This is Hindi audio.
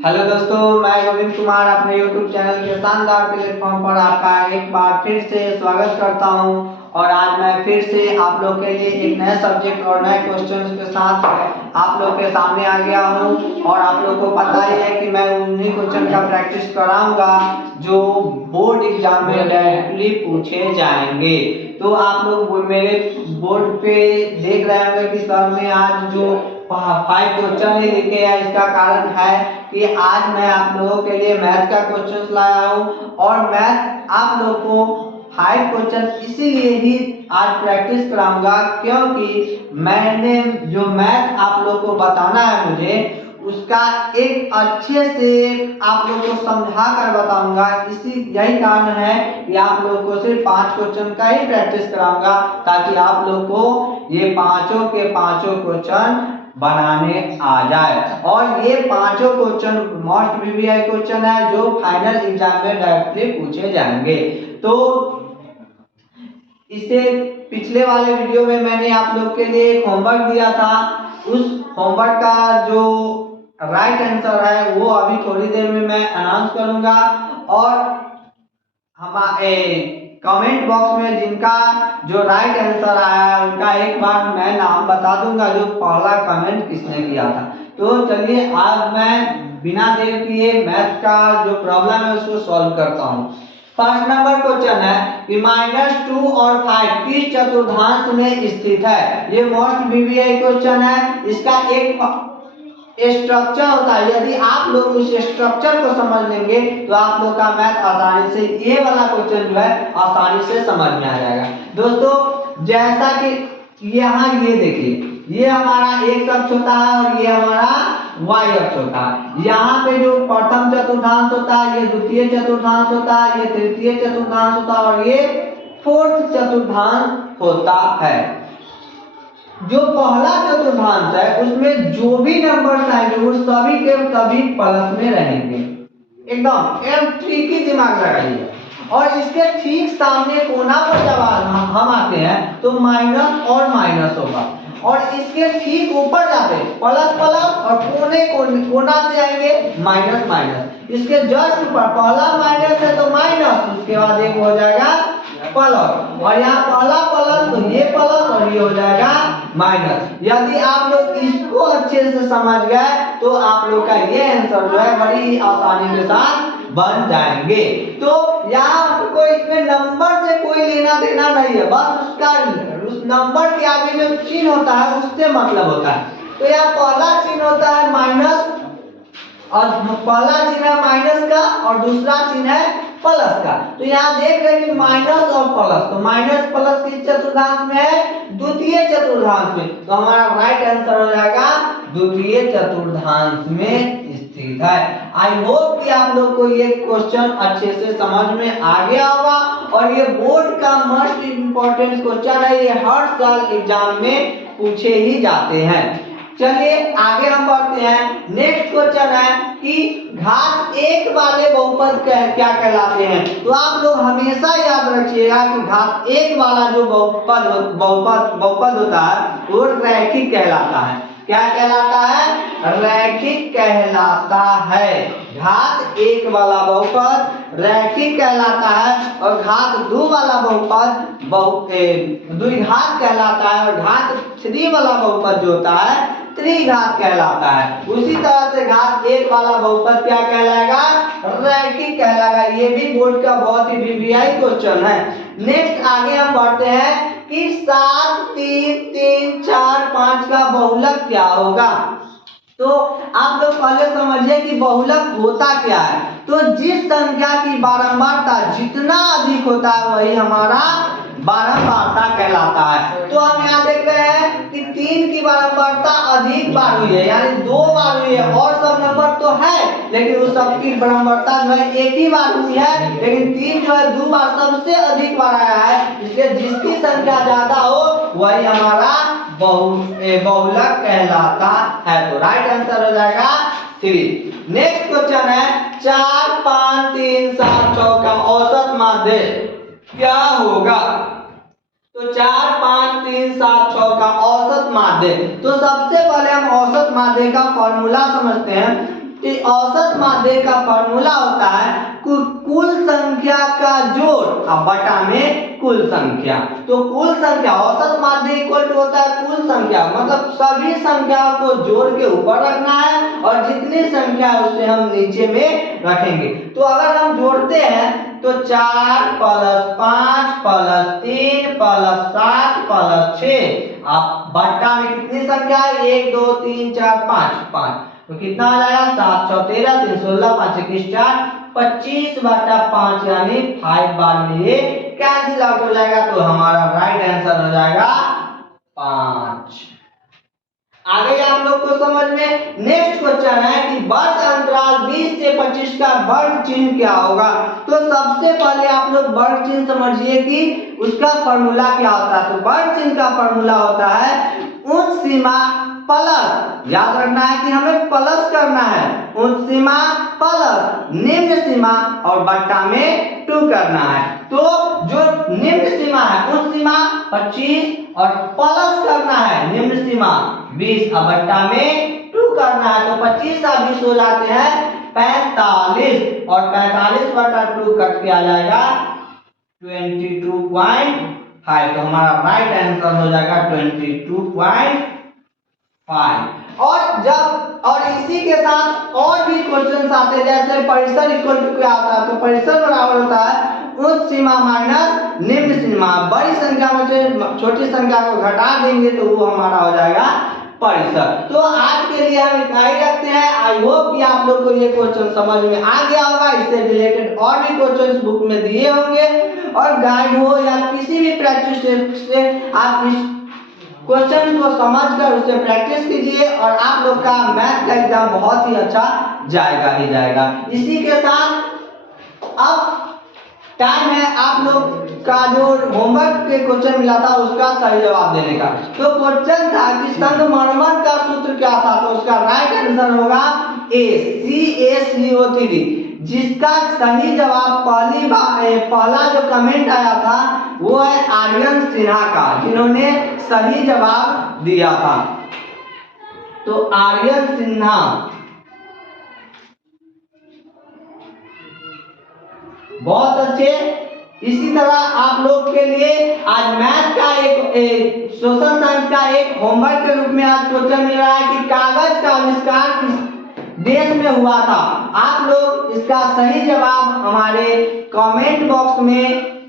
हेलो दोस्तों, मैं गोविंद कुमार अपने YouTube चैनल के शानदार प्लेटफॉर्म पर आपका एक बार फिर से स्वागत करता हूं। और आज मैं फिर से आप लोग के लिए एक नए सब्जेक्ट और नए क्वेश्चंस के साथ आप लोग के सामने आ गया हूं। और आप लोग को पता ही है कि मैं उन्हीं क्वेश्चन का प्रैक्टिस कराऊंगा जो बोर्ड एग्जाम में डायरेक्टली पूछे जाएंगे। तो आप लोग मेरे बोर्ड पे देख रहे होंगे कि सर ने आज जो 5 क्वेश्चन लिखे हैं, इसका कारण है कि आज मैं आप लोगों के लिए मैथ का क्वेश्चन लाया हूं। और मैथ आप लोगों को 5 क्वेश्चन इसीलिए ही आज प्रैक्टिस कराऊंगा क्योंकि मैंने जो मैथ आप लोगों को बताना है मुझे उसका एक अच्छे से आप लोगों को समझा कर बताऊंगा। यही कारण है कि आप लोगों को सिर्फ 5 क्वेश्चन का ही प्रैक्टिस कराऊंगा ताकि आप लोग को ये पांचों के पांचों क्वेश्चन बनाने आ जाए। और ये पांचों क्वेश्चन मोस्ट वीवीआई क्वेश्चन है जो फाइनल एग्जाम में डायरेक्टली पूछे जाएंगे। तो इससे पिछले वाले वीडियो में मैंने आप लोग के लिए एक होमवर्क दिया था। उस होमवर्क का जो राइट आंसर है वो अभी थोड़ी देर में मैं अनाउंस करूंगा। और हमारे कमेंट बॉक्स में जिनका जो राइट आंसर आया है उनका एक बार मैं नाम बता दूंगा जो पहला कमेंट किसने किया था। तो चलिए आज मैं बिना देर किए मैथ का जो प्रॉब्लम है उसको सॉल्व करता हूँ। फर्स्ट नंबर क्वेश्चन है कि -2 और 5 किस चतुर्थांश में स्थित है। ये मोस्ट वीवीआई क्वेश्चन है। इसका एक स्ट्रक्चर होता है। यदि आप लोग उस स्ट्रक्चर को समझ लेंगे तो आप लोग का मैथ आसानी से ये वाला क्वेश्चन जो है आसानी से समझ में आ जाएगा। दोस्तों जैसा कि यहाँ ये देखिए, ये हमारा x अक्ष होता है और ये हमारा y अक्ष होता है। यहाँ पे जो प्रथम चतुर्थांश होता है, ये द्वितीय चतुर्थांश होता है, ये तृतीय चतुर्थांश होता है और ये फोर्थ चतुर्थांश होता है। जो पहला चतुर्थांश है उसमें जो भी नंबर्स आएंगे वो सभी के सभी प्लस में रहेंगे। एकदम ट्रिकी दिमाग लगाइए। और इसके ठीक सामने कोना पर जब हम आते हैं तो माइनस और माइनस होगा। और इसके ठीक ऊपर जाते प्लस प्लस और कोना से आएंगे माइनस माइनस। इसके जस्ट ऊपर पहला माइनस है तो माइनस, उसके बाद एक हो जाएगा प्लस, और यहाँ पहला प्लस तो ये प्लस और ये हो जाएगा माइनस। यदि आप लोग इसको अच्छे से समझ गए तो आप लोग का ये आंसर जो है बड़ी आसानी के साथ बन जाएंगे। तो यहाँ आपको इसमें नंबर से कोई लेना देना नहीं है, बस उस नंबर के आगे जो चिन्ह होता है उससे मतलब होता है। तो यहाँ पहला चिन्ह होता है माइनस, और पहला चिन्ह है माइनस का और दूसरा चिन्ह है प्लस का। तो यहाँ देख रहे हैं कि माइनस और प्लस, तो माइनस प्लस किस चतुर्थांश में है? द्वितीय चतुर्थांश में। तो हमारा राइट आंसर हो जाएगा द्वितीय चतुर्थांश में स्थित है। आई होप कि आप लोग को ये क्वेश्चन अच्छे से समझ में आ गया होगा। और ये बोर्ड का मोस्ट इंपॉर्टेंट क्वेश्चन है, ये हर साल एग्जाम में पूछे ही जाते हैं। चलिए आगे हम बढ़ते हैं। नेक्स्ट क्वेश्चन है कि घात 1 वाले बहुपद क्या कहलाते हैं। तो आप लोग हमेशा याद रखिएगा कि घात 1 वाला जो बहुपद होता है वो रैखिक कहलाता है। क्या कहलाता है? रैखिक कहलाता है। घात 1 वाला बहुपद रैखिक कहलाता है और घात 2 वाला बहुपद द्विघात कहलाता है और घात 3 वाला बहुपद जो होता है त्रिघात कहलाता है। उसी तरह से घात 1 वाला बहुपद क्या कहलाएगा? रैखिक कहलाएगा। ये भी बोर्ड का बहुत ही वीवीआई क्वेश्चन है। नेक्स्ट आगे हम बढ़ते हैं कि 7 3 3 4 5 का बहुलक क्या होगा। तो आप लोग पहले समझिए कि बहुलक होता क्या है। तो जिस संख्या की बारंबारता जितना अधिक होता है वही हमारा बारंबारता कहलाता है। तो हम यहाँ देख रहे हैं कि 3 की बारंबारता अधिक बार हुई है, यानी 2 बार हुई है। और सब नंबर तो है लेकिन उस सब की बारंबारता जो है एक ही बार हुई है, लेकिन 3 जो है 2 बार सबसे अधिक बार आया है। इसलिए जिसकी संख्या ज्यादा हो वही हमारा बहुलक कहलाता है। तो राइट आंसर हो जाएगा 3। नेक्स्ट क्वेश्चन है 4 5 3 7 6 का औसत माध्य क्या होगा। तो 4 5 3 7 6 का औसत माध्य। तो सबसे पहले हम औसत माध्य का फॉर्मूला समझते हैं। कि औसत माध्य का फॉर्मूला होता है कुल संख्या का जोड़ अब बटा में कुल संख्या। तो कुल संख्या औसत माध्य इक्वल टू होता है कुल संख्या, मतलब सभी संख्याओं को जोड़ के ऊपर रखना है और जितनी संख्या है उसे हम नीचे में रखेंगे। तो अगर हम जोड़ते हैं तो 4 + 5 + 3 + 7 + 6 अब बट्टा में कितनी संख्या है 1 2 3 4 5 तो कितना आ जाएगा 7 × 13 3 16 5 21 4 25/5 यानी 5 बार में ये कैंसिल आउट हो जाएगा। तो हमारा राइट आंसर हो जाएगा 5। आगे आप लोग को समझ में नेक्स्ट क्वेश्चन है कि वर्ग अंतराल 20 से 25 का वर्ग चिन्ह क्या होगा। तो सबसे पहले आप लोग वर्ग चिन्ह समझिए कि उसका फॉर्मूला क्या होता है। तो वर्ग चिन्ह का फॉर्मूला होता है उच्च सीमा प्लस, याद रखना है कि हमें प्लस करना है, उच्च सीमा प्लस निम्न सीमा और बट्टा में 2 करना है। तो जो निम्न सीमा है उच्च सीमा 25 और प्लस करना है निम्न सीमा 20 और बट्टा में 2 करना है। तो 25 और 20 हो जाते हैं 45 और 45/2 कट के आ जाएगा 22.5। तो हमारा राइट आंसर हो जाएगा 22.5। और इसी के साथ और भी क्वेश्चन आते हैं, जैसे परिसर इक्वल टू क्या आता है। तो परिसर बराबर होता है उच्च सीमा माइनस निम्न सीमा, बड़ी संख्या में से छोटी संख्या को घटा देंगे तो वो हमारा हो जाएगा परिसर। तो आज के लिए हम इतना ही रखते हैं। आई होप कि आप लोग को ये क्वेश्चन समझ में आ गया होगा। इससे रिलेटेड और भी क्वेश्चंस बुक में दिए होंगे और गाइड हो या किसी भी प्रैक्टिस से आप इस क्वेश्चन को समझकर उससे प्रैक्टिस कीजिए और आप लोग का मैथ का एग्जाम बहुत ही अच्छा जाएगा ही जाएगा। इसी के साथ अब टाइम है आप लोग का जो होमवर्क के क्वेश्चन मिला था उसका सही जवाब देने का। तो क्वेश्चन था कि संगमरमर का सूत्र क्या था। तो उसका राइट आंसर होगा CaCO3, जिसका सही जवाब पहला जो कमेंट आया था वो है आर्यन सिन्हा का, जिन्होंने सही जवाब दिया था। तो आर्यन सिन्हा बहुत अच्छे। इसी तरह आप लोग के लिए आज मैथ का एक सोशल साइंस का एक होमवर्क के रूप में आज क्वेश्चन मिल रहा है कि कागज का आविष्कार किस देश में हुआ था। आप लोग इसका सही जवाब हमारे कमेंट बॉक्स में